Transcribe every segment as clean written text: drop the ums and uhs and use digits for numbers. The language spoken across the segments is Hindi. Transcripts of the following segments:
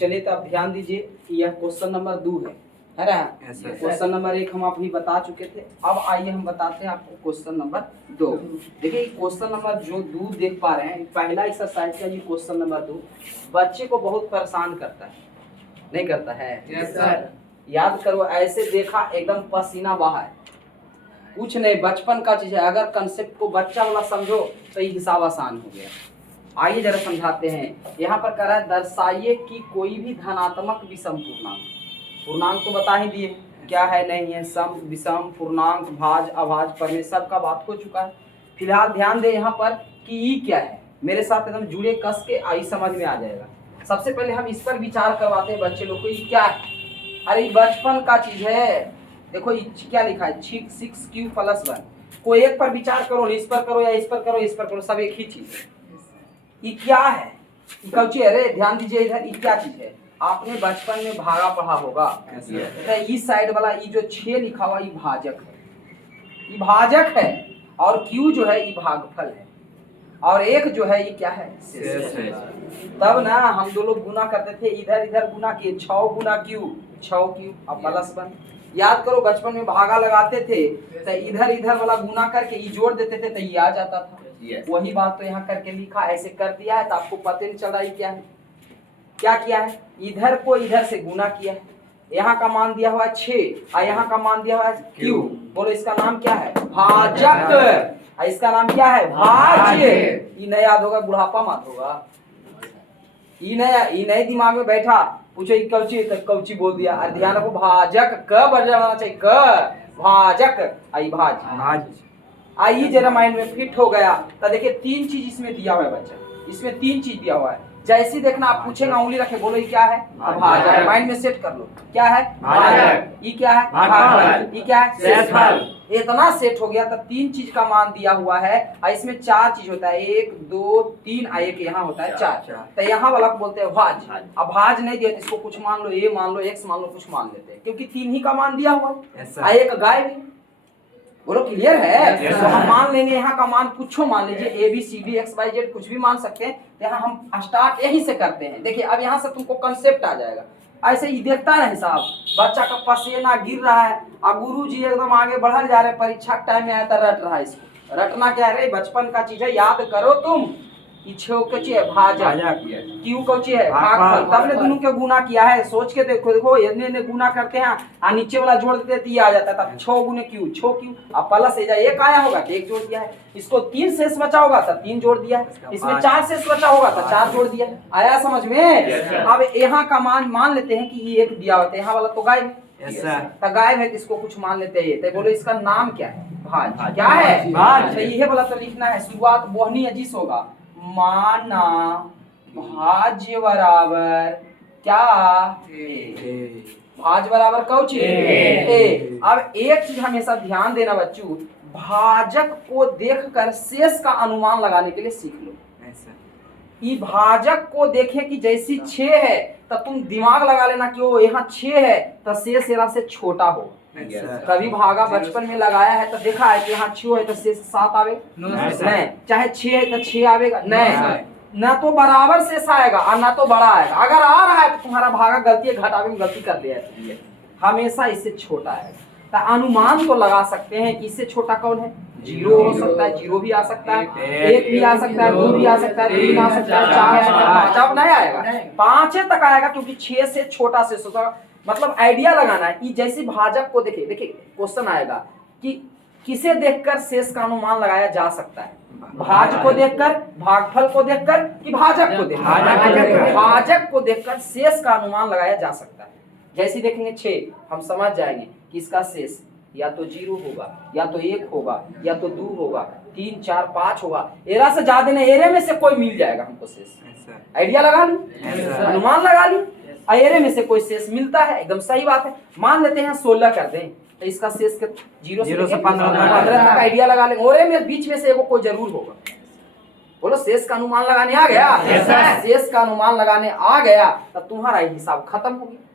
चलिए तो आप ध्यान दीजिए, यह क्वेश्चन नंबर 2 है ना। क्वेश्चन नंबर 1 हम अभी बता चुके थे। अब आइए हम बताते हैं आपको क्वेश्चन नंबर 2। देखिए क्वेश्चन नंबर जो 2 देख पा रहे हैं, पहला एक्सरसाइज का ये क्वेश्चन नंबर 2 बच्चे को बहुत परेशान करता है, नहीं करता है? Yes sir. याद करो, ऐसे देखा एकदम पसीना बहा है, कुछ नहीं, बचपन का चीज है। अगर कंसेप्ट को बच्चा वाला समझो तो ये हिसाब आसान हो गया। आइए जरा समझाते हैं। यहाँ पर कह रहा है दर्शाइए कि कोई भी धनात्मक विषम पूर्णांक, पूर्णांक तो बता ही दिए क्या है नहीं है, सम विषम पूर्णांक भाज अभाज परमेय सब का बात हो चुका है। फिलहाल ध्यान दे यहाँ पर कि ई क्या है, मेरे साथ एकदम जुड़े कस के आई समझ में आ जाएगा। सबसे पहले हम इस पर विचार करवाते हैं बच्चे लोग को, ये क्या है? अरे ये बचपन का चीज है। देखो ये क्या लिखा है, 6q + 1। कोई एक पर विचार करो, इस पर करो या इस पर करो, इस पर करो, सब एक ही चीज है। ये क्या है? ये अरे ध्यान दीजिए इधर, ये क्या चीज है? आपने बचपन में भागा पढ़ा होगा। तो इस साइड वाला ये जो 6 लिखा हुआ ये भाजक है, ये भाजक है, और q जो है ये भागफल है, और 1 जो है ये क्या है? शेष है। तब ना हम दो लोग गुना करते थे, इधर इधर गुना किए, 6 × q 6q अब +1। याद करो बचपन में भागा लगाते थे तो इधर इधर वाला गुना करके ये जोड़ देते थे तो ये आ जाता था। वही बात तो यहाँ करके लिखा, ऐसे कर दिया है तो आपको पता नहीं चल रहा है क्या है, क्या किया है? इधर को इधर से गुना किया है। यहाँ का मान दिया हुआ है 6 और यहाँ का मान दिया हुआ है q। बोलो इसका नाम क्या है? भाजक। और इसका नाम क्या है? भाज्य। ये नहीं याद होगा, बुढ़ापा मत होगा, ये नहीं दिमाग में बैठा, पूछो ये कौची तो कौची बोल दिया। और ध्यान रखो भाजक क बजा होना चाहिए, क भाजक आई भाज। आइए जरा माइंड में फिट हो गया तो देखिए 3 चीज इसमें दिया हुआ है बच्चा, इसमें 3 चीज दिया हुआ है। जैसे देखना आप पूछेगा उंगली रखे, बोलो ये क्या है? भाजक। माइंड में सेट कर लो, क्या है? भाजक। ये क्या है? भागफल। ये क्या है? शेषफल। इतना सेट हो गया तो 3 चीज का मान दिया हुआ है और इसमें 4 चीज होता है, 1 2 3 और एक यहाँ होता है 4। तो यहाँ वाला को बोलते हैं भाज। अब भाज नहीं दिया तो इसको कुछ मान लो, ए मान लो, x मान लो, कुछ मान लेते हैं क्योंकि 3 ही का मान दिया हुआ है। एक गाय भी, बोलो क्लियर है? तो हम मान लेंगे यहाँ का मान कुछ मान लीजिए, A B C D X Y Z कुछ भी मान सकते हैं। तो यहाँ हम स्टार्ट यहीं से करते हैं। देखिए अब यहाँ से तुमको कंसेप्ट आ जाएगा। ऐसे ही देखता रहे साहब, बच्चा का पसीना गिर रहा है और गुरुजी एकदम आगे बढ़ल जा रहे, परीक्षा टाइम में आया तो रट रहा है। इसको रटना क्या है? बचपन का चीज है, याद करो तुम। भाजक, क्यों कौची है? भागफल। तब ने दोनों के गुना किया है, सोच के देखो। देखो इतने गुना करते हैं और नीचे वाला जोड़ देते तो ये आ जाता था 6 × q 6q। अब प्लस एक आया होगा तो 1 जोड़ दिया है। इसको 3 शेष बचा होगा तो 3 जोड़ दिया है। इसमें 4 शेष बचा होगा तो 4 जोड़ दिया है। आया समझ में? अब यहाँ का मान लेते हैं कि ये 1 दिया होता है, यहाँ वाला तो गायब तो गायब है, इसको कुछ मान लेते हैं। तो बोलो इसका नाम क्या है? भाज। क्या है? भाज। तो ये वाला तो लिखना है, शुरुआत बोहनी अजीस होगा। माना भाज्य बराबर क्या? भाज बराबर कौची? ए। अब एक चीज हमेशा ध्यान देना बच्चों, भाजक को देखकर शेष का अनुमान लगाने के लिए सीख लो। ये भाजक को देखे कि जैसी 6 है तो तुम दिमाग लगा लेना कि वो यहाँ 6 है तो शेष यहाँ से छोटा हो। कभी भागा बचपन में लगाया है तो देखा है कि यहाँ 6 है तो शेष 7 आवे? नहीं। चाहे 6 है तो 6 आवेगा? नहीं। ना तो बराबर शेष आएगा और ना तो बड़ा आएगा। अगर आ रहा है तो तुम्हारा भागा गलती है, घटावे में गलती कर दिया है, हमेशा इससे छोटा है। तो अनुमान तो लगा सकते हैं कि इससे छोटा कौन है? 0 हो सकता है, 0 भी आ सकता है, 1 भी आ सकता है, 2 भी आ सकता है, 3 आ सकता है, 4 आ सकता है, 5 अब नहीं आएगा, 5 तक आएगा क्योंकि 6 से छोटा शेष होगा। मतलब आइडिया लगाना है कि जैसे भाजक को देखिए क्वेश्चन आएगा कि किसे देखकर शेष का अनुमान लगाया जा सकता है? भाज को देखकर, भागफल को देखकर कि भाजक को देखकर? भाजक को देखकर शेष का अनुमान लगाया जा सकता है। जैसे देखेंगे 6, हम समझ जाएंगे कि इसका शेष या तो 0 होगा, या तो 1 होगा, या तो 2 होगा, 3 4 5 होगा। एरा से ज्यादा नहीं, एरे में से कोई मिल जाएगा हमको शेष। आइडिया लगा ली, अनुमान लगा ली, एरे में से कोई शेष मिलता है, एकदम सही बात है। मान लेते हैं 16 कर दें तो इसका शेष 0 से 15 तक आइडिया लगा लेंगे। ओरे में बीच में से एगो कोई जरूर होगा। बोलो शेष का अनुमान लगाने आ गया? शेष का अनुमान लगाने आ गया तो तुम्हारा हिसाब खत्म हो गया।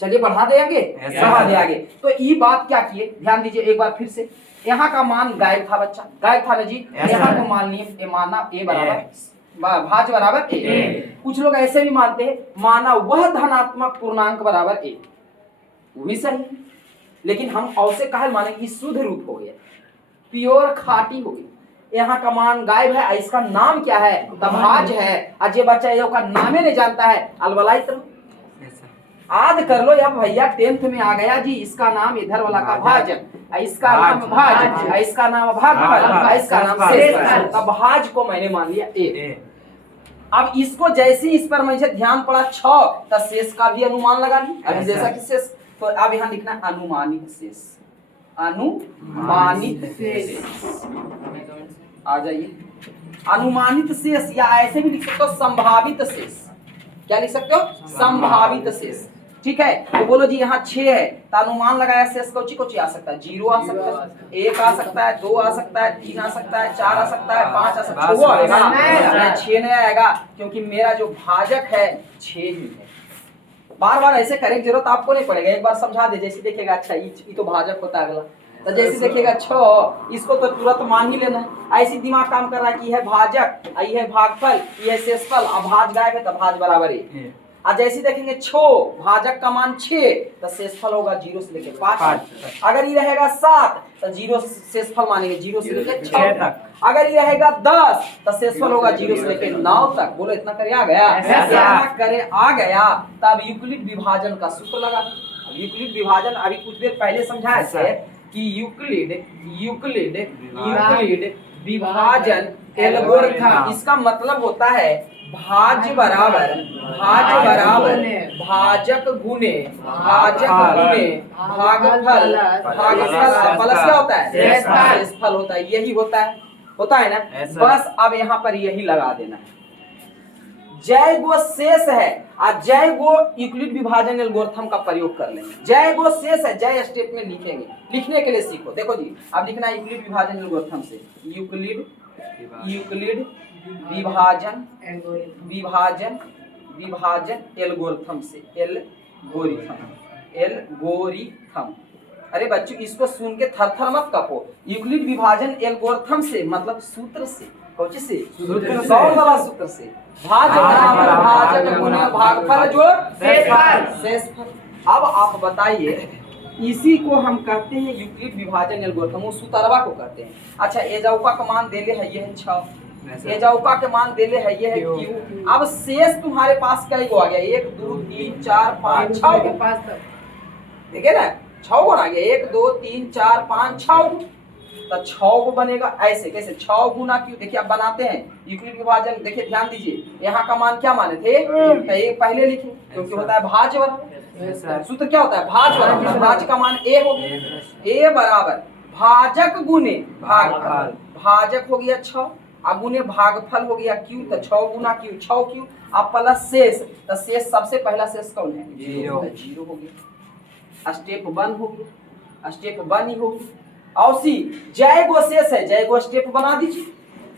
चलिए बढ़ा दे आगे, बढ़ा दे आगे। तो ये बात क्या किए, ध्यान दीजिए एक बार फिर से। यहाँ का मान गायब था बच्चा, गायब था ना जी। यहाँ को मान लिए माना ए बराबर भाज्य बराबर ए। कुछ लोग ऐसे भी मानते हैं माना वह धनात्मक पूर्णांक बराबर ए, वो भी सही है, लेकिन हम औसे काहे मानेंगे कि शुद्ध रूप हो गया, प्योर खाटी हो गई। यहाँ का मान गायब है, इसका नाम क्या है, तभाज है। आज ये बच्चा ये का नामे नहीं जानता है, अलवलाई तो याद कर लो या भैया 10th में आ गया जी, इसका नाम इधर वाला का भाजक, इसका नाम भाज, इसका नाम भागफल, इसका नाम शेषफल। तब भाज को मैंने मान लिया ए। अब इसको जैसे इस पर मुझे ध्यान पड़ा 6, तो शेष का भी अनुमान लगा ली। अभी जैसा कि शेष, तो अब यहाँ लिखना है अनुमानित शेष, अनुमानित शेष। आ जाइए, अनुमानित शेष या ऐसे भी लिख सकते हो संभावित शेष। क्या लिख सकते हो, संभावित शेष। ठीक है, तो बोलो जी यहाँ 6 है, तो अनुमान लगाया शेष कोची आ सकता है, 0 आ सकता है, 1 आ सकता है, 2 आ सकता है, 3 आ सकता है, 4 आ सकता है, 5 आ सकता है, 6 आएगा, 6 नहीं आएगा, क्योंकि मेरा जो भाजक है 6 ही है। बार बार ऐसे करें जरूरत आपको नहीं पड़ेगा, एक बार समझा दे, जैसे देखेगा अच्छा ये तो भाजक होता है अगला, तो जैसे देखेगा 6, इसको तो तुरंत मान ही लेना है। ऐसी दिमाग काम कर रहा है कि यह भाजक, यह है भागफल, यह शेषफल, अब भाज गायब है तो भाज बराबर है। आज जैसे देखेंगे 6, भाजक का मान 6, तो शेषफल होगा 0 से लेकर 5। अगर ये रहेगा 7, तो 0 शेषफल मानेंगे 0 से लेकर 6 तक। अगर ये रहेगा 10, तो शेषफल होगा 0 से लेकर 9 तक। बोलो इतना करे आ गया, इतना करे आ गया। तब यूक्लिड विभाजन का सूत्र लगा। यूक्लिड विभाजन अभी कुछ देर पहले समझाया है कि यूक्लिड विभाजन एल्गोरिथम, इसका मतलब होता है भाज्य बराबर भाजक गुने भागफल प्लस क्या होता है, शेषफल होता है। यही होता है ना। बस अब यहाँ पर यही लगा देना है। जय गो शेष है और जय गो यूक्लिड विभाजन एल्गोरिथम का प्रयोग कर लेंगे। जय गो शेष है, जय स्टेप में लिखेंगे, लिखने के लिए सीखो। देखो जी, अब लिखना है यूक्लिड विभाजन एल्गोरिथम से, यूक्लिड विभाजन एल्गोरिथम से, एल्गोरिथम। अरे बच्चों इसको सुन के थर मत कपो। यूक्लिड विभाजन एल्गोरिथम से मतलब सूत्र से, कौन से कौन वाला सूत्र से, भाजक गुने भागफल जोड़ शेषफल। अब आप बताइए, इसी को हम कहते हैं यूक्लिड विभाजन एल्गोरिथम, वो सूत्रवा को कहते हैं। अच्छा, एजौका का मान देले है ये है 6, एजौका के मान देले है ये है क्यू। अब शेष तुम्हारे पास कई गो आ गया, 1 2 3 4 5 6 के पास, देखिए ना 6 गो आ गया, 1 2 3 4 5 6, तो 6 को बनेगा ऐसे। कैसे, 6 गुना क्यू। देखिए आप बनाते हैं यूक्लिड विभाजन, देखिए ध्यान दीजिए, यहाँ का मान क्या माने थे, तो एक पहले लिखे क्योंकि होता है भाज्य बराबर। सूत्र क्या होता है, भाज्य बराबर, भाज्य का मान ए हो गया, ए बराबर भाजक गुने भागफल, भाजक हो गया 6 अब गुने भागफल हो गया क्यू, तो 6 गुना क्यू 6 क्यू, अब प्लस शेष, तो शेष सबसे पहला शेष कौन है, 0 हो गया। स्टेप 1 हो गया, स्टेप 1 ही हो गया। और सी जय गो शेष है, जय गो स्टेप बना दीजिए।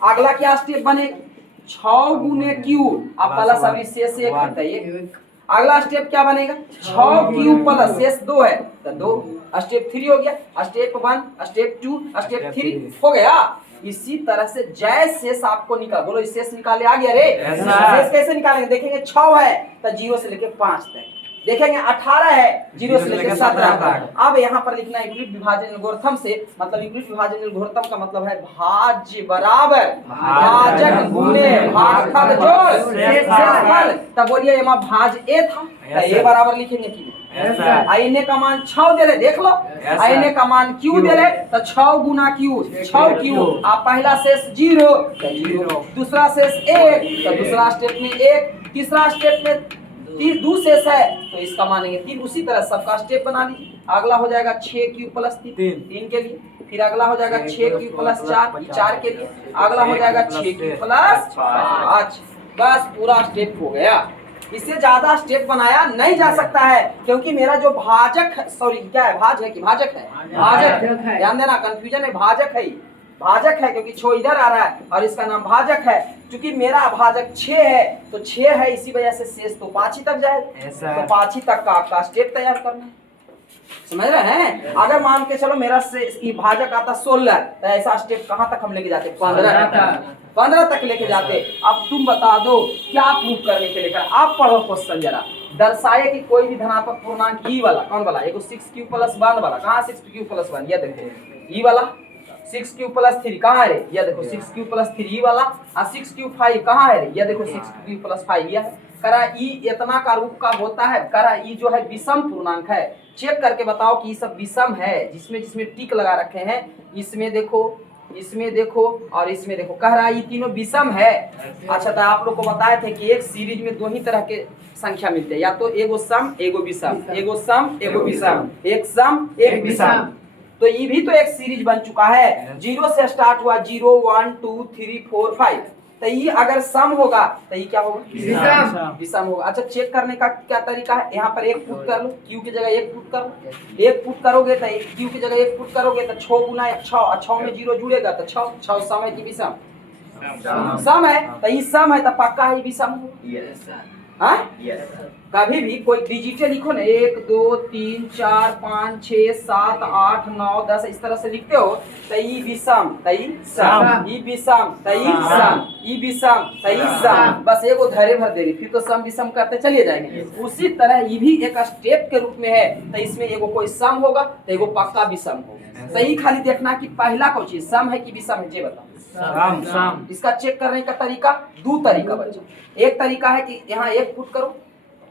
अगला क्या स्टेप बनेगा, 6 गुने क्यू, अब प्लस अभी शेष 1 है तो 1। अगला स्टेप क्या बनेगा, 6 क्यू प्लस शेष 2 है तो 2। स्टेप 3 हो गया, स्टेप 1 स्टेप 2 स्टेप 3 हो गया। इसी तरह से जय शेष आपको निकाल, बोलो शेष निकाले आ गया रे। शेष कैसे निकालेंगे, देखेंगे 6 है तो 0 से लेके 5 तक, देखेंगे 18 है 0 से लेकर 17 तक। अब यहाँ पर लिखना है यूक्लिड विभाजन एल्गोरिथम से, मतलब यूक्लिड विभाजन एल्गोरिथम का मतलब है भाज्य बराबर भाजक गुने भागफल जोड़ शेषफल। तब बोलिए यहाँ भाज ए था तो ए बराबर लिखेंगे क्यू। आईने का मान 6 दे रहे, देख लो आईने का मान क्यू दे रहे, तो 6 गुना क्यू 6 क्यू, आप पहला शेष 0 तो 0, दूसरा शेष 1 तो दूसरा स्टेप में 1, तीसरा स्टेप में 2 शेष है तो इसका मानेंगे 3। उसी तरह सबका स्टेप बना लीजिए। अगला हो जाएगा 6 क्यू प्लस 3 के लिए, फिर अगला हो जाएगा 6 क्यू प्लस 4 के लिए, अगला हो जाएगा 6 क्यू प्लस 5। बस पूरा स्टेप हो गया। इससे ज्यादा स्टेप बनाया नहीं जा सकता है, क्योंकि मेरा जो भाजक, सॉरी क्या है, भाज है कि भाजक है, भाजक, ध्यान देना कंफ्यूजन है, भाजक है, भाजक है क्योंकि 6 इधर आ रहा है और इसका नाम भाजक है। क्योंकि मेरा भाजक 6 है तो 6 है, इसी वजह से शेष तो 5 ही तक जाएगा, तो 5 ही तक का आपका स्टेप तैयार करना है। समझ रहे हैं। अगर मान के चलो मेरा भाजक आता 16 तो ऐसा स्टेप कहाँ तक हम लेके जाते, 15। 15 तक लेके जाते। अब तुम बता दो क्या प्रूफ करने के लिए कर। आप पढ़ो क्वेश्चन जरा। दर्शाए कि कोई भी धनात्मक पूर्णांक ई वाला, कौन वाला, एगो 6q + 1 वाला, कहाँ 6q + 1, ये देखो ई वाला 6q + 3 कहाँ है रे, ये देखो 6q + 3 ई वाला, और 6q 5 कहाँ है रे, ये देखो 6q + 5 ये है। करा ई इतना का रूप का होता है, करा ई जो है विषम पूर्णांक है। चेक करके बताओ कि ये सब विषम है, जिसमें जिसमें टिक लगा रखे हैं, इसमें देखो, इसमें देखो और इसमें देखो, कह रहा है ये तीनों विषम है। अच्छा, तो आप लोग को बताए थे कि एक सीरीज में 2 ही तरह के संख्या मिलते हैं, या तो एगो सम एगो विषम, एगो सम एगो विषम, एक सम एक विषम। तो ये भी तो एक सीरीज बन चुका है, 0 से स्टार्ट हुआ, 0 1 2 3 4 5। तो ये अगर सम होगा तो ये क्या होगा, विषम होगा। अच्छा, चेक करने का क्या तरीका है, यहाँ पर 1 पुट कर लो, q की जगह 1 पुट कर लो, 1 पुट करोगे तो q की जगह 1 पुट करोगे तो 6 गुना 6, 6 में 0 जुड़ेगा तो 6, 6 सम है कि विषम, सम है। तो ये सम है तो पक्का है विषम। हाँ, कभी भी कोई डिजिटल लिखो ना, 1 2 3 4 5 6 7 8 9 10 इस तरह से लिखते हो तो ये विषम, तई सम, ये विषम, तई सम, ये विषम, तई सम, बस एगो धरे भर दे रही, फिर तो सम विषम करते चलिए जाएंगे। उसी तरह ये भी एक स्टेप के रूप में है, तो इसमें एगो कोई सम होगा तो एगो पक्का विषम होगा। सही खाली देखना कि पहला कोई चीज सम है कि विषम है, ये बताओ। सम। इसका चेक करने का तरीका 2 तरीका बच्चों। एक तरीका है कि यहाँ 1 पुट करो,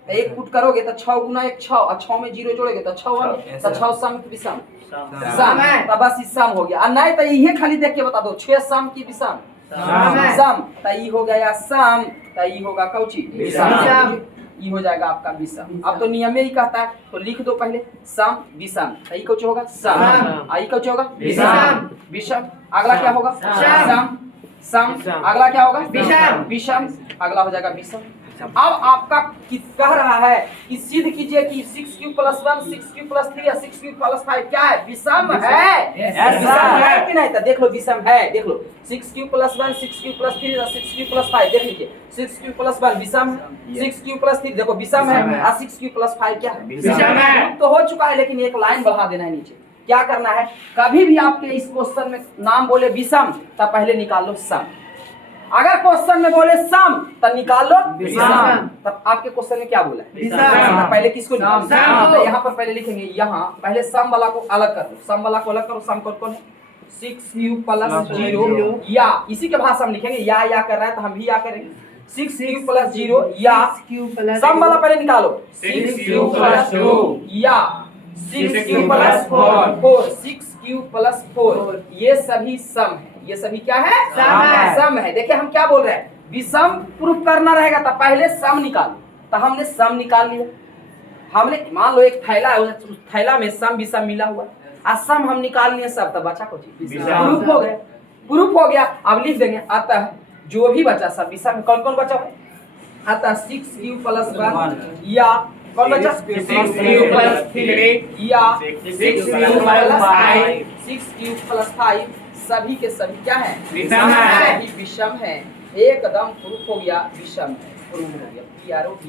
1 पुट करोगे तो 6 गुना 1 6, और 6 में 0 जोड़ोगे तो 6 1, तो 6 सम की विषम, सम है, तो बस इस सम हो गया। और नहीं तो ये खाली देख के बता दो 6 सम की विषम, सम, तो ये हो गया सम, तो ये होगा कौची विषम, ये हो जाएगा आपका विषम। अब तो नियम में ही कहता है, तो लिख दो पहले सम विषम, तो ये कौच होगा सम, आई कौच होगा विषम, विषम। अगला क्या होगा सम, सम, अगला क्या होगा विषम, विषम, अगला हो जाएगा विषम। अब आपका कह रहा है कि सिद्ध कीजिए कि 6q + 1 6q + 3 या 6q + 5 क्या है, विषम है, विषम है कि नहीं, तो देख लो विषम है, देख लो 6q + 1 6q + 3 या 6q + 5 देख लीजिए, 6q + 1 विषम है, 6q + 3 देखो विषम है, और 6q + 5 क्या है, विषम है। तो हो चुका है, लेकिन एक लाइन बढ़ा देना है नीचे। क्या करना है, कभी भी आपके इस क्वेश्चन में नाम बोले विषम तब पहले निकाल लो सम, अगर क्वेश्चन में बोले सम तब निकाल लो विषम। तब आपके क्वेश्चन में क्या बोला है विषम, पहले किसको निकालो, तो यहाँ पर पहले लिखेंगे, यहाँ पहले सम वाला को अलग कर दो, सम वाला को अलग करो। सम कौन है 6q + 0, या इसी के भाषा में लिखेंगे, या कर रहा है तो हम भी या करेंगे, 6q + 0 या सम वाला पहले निकालो, 6q + 2 या 6q + 4, 6q + 4, ये सभी सम है, ये सभी क्या है सम है। देखिए हम क्या बोल रहे हैं, विषम प्रूफ करना रहेगा तो पहले सम निकालो, तो हमने सम निकाल लिया। हमने मान लो एक थैला है, उस थैला में सम विषम मिला हुआ है, और सम हम निकाल लिए सब, तो बचा कुछ प्रूफ हो गया, प्रूफ हो गया। अब लिख देंगे, अतः जो भी बचा सब विषम में, कौन कौन बचा है, अतः 6q + 1 या कौन बचा 6q + 3 या 6q + 5 सभी के सभी क्या है विषम है, सभी विषम है, एकदम प्रूफ हो गया, विषम है, प्रूफ हो गया, PROV।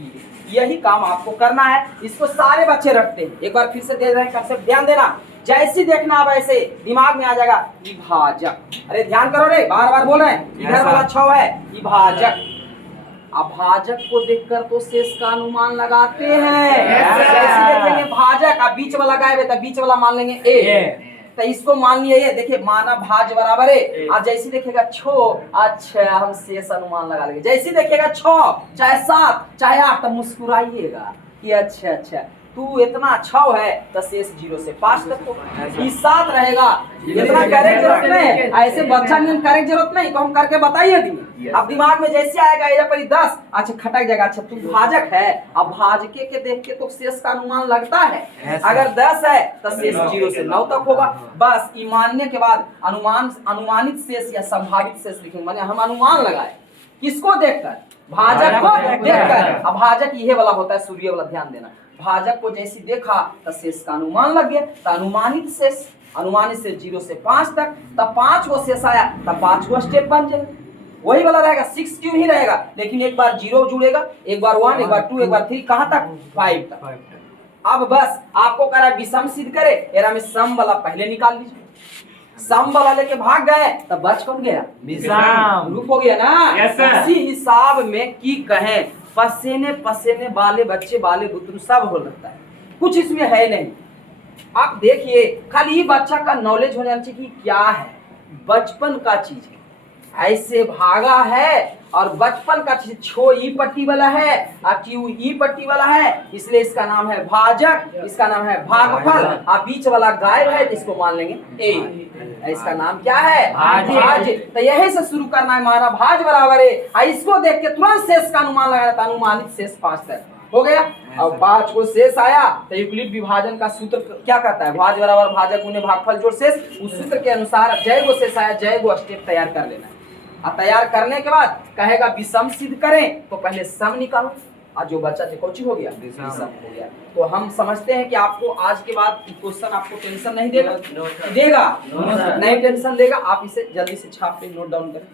यही काम आपको करना है, इसको सारे बच्चे रखते हैं। एक बार फिर से दे रहे हैं कंसेप्ट, ध्यान देना, जैसे देखना वैसे दिमाग में आ जाएगा विभाजक। अरे ध्यान करो रे, बार बार बोल रहे हैं, इधर वाला 6 है विभाजक। अभाजक को देखकर तो शेष का अनुमान लगाते हैं, जैसे देखेंगे भाजक, अब बीच वाला गायब है तो बीच वाला मान लेंगे a, तो इसको मान लिया, ये देखिए माना भाज बराबर है, आज जैसे देखेगा 6, अच्छा हम शेष अनुमान लगा लेंगे, जैसे देखेगा 6 चाहे 7 चाहे 8 तो मुस्कुराइएगा कि अच्छा अच्छा तू इतना 6 है, तो शेष 0 से 5 तक हो, 7 रहेगा, इतना करेक्ट जरूरत नहीं, ऐसे बच्चा ने करेक्ट जरूरत नहीं, तो हम करके बताइए दी। अब दिमाग में जैसे आएगा ये पर 10, अच्छा खटक जाएगा, अच्छा तू भाजक है, अब भाजके के देख के तो शेष का अनुमान लगता है, अगर 10 है तो शेष 0 से 9 तक होगा। बस ये मानने के बाद अनुमानित शेष या संभावित शेष लिखेंगे, माने हम अनुमान लगाए किसको देखकर, भाजक को देखकर। अब भाजक ये वाला होता है सूर्य वाला, ध्यान देना, भाजक को जैसे देखा तो शेष का अनुमान लग गया, तो अनुमानित शेष, अनुमानित से 0 से 5 तक, तब 5 वो शेष आया, तब 5 वो स्टेप बन जाएगा, वही वाला रहेगा, 6q ही रहेगा, लेकिन एक बार 0 जुड़ेगा, एक बार 1, एक बार 2, एक बार 3, कहां तक 5 तक। अब बस आपको कह रहा है विषम सिद्ध करे, एरा में सम वाला पहले निकाल लीजिए, सम वाला लेके भाग गए तब बच कौन गया? विषम। रूप हो गया ना। Yes, sir. इसी हिसाब में की कहें पसीने पसीने बाले बच्चे बाले बुतरू सब हो लगता है, कुछ इसमें है नहीं। आप देखिए खाली ये बच्चा का नॉलेज हो जाना चाहिए कि क्या है, बचपन का चीज है, ऐसे भागा है और बचपन का चीज छो ई पट्टी वाला है और क्यू ई पट्टी वाला है, इसलिए इसका नाम है भाजक, इसका नाम है भागफल और बीच वाला गायब है, इसको मान लेंगे ए। इसका नाम क्या है? भाज। तो यही से शुरू करना है, माना भाज बराबर है, इसको देख के तुरंत शेष का अनुमान लगाना था, अनुमानित शेष 5 तक हो गया। अब 5 को शेष आया तो यूक्लिड विभाजन का सूत्र क्या कहता है? भाज बराबर भाजक गुने भागफल जोड़ शेष। उस सूत्र के अनुसार जय गो शेष आया, जय गो स्टेप तैयार कर लेना है। और तैयार करने के बाद कहेगा विषम सिद्ध करें, तो पहले सम निकालो, और जो बच्चा कोचिंग हो गया विषम हो गया। तो हम समझते हैं कि आपको आज के बाद क्वेश्चन आपको टेंशन नहीं देगा, देगा नहीं टेंशन देगा। आप इसे जल्दी से छाप के नोट डाउन करें।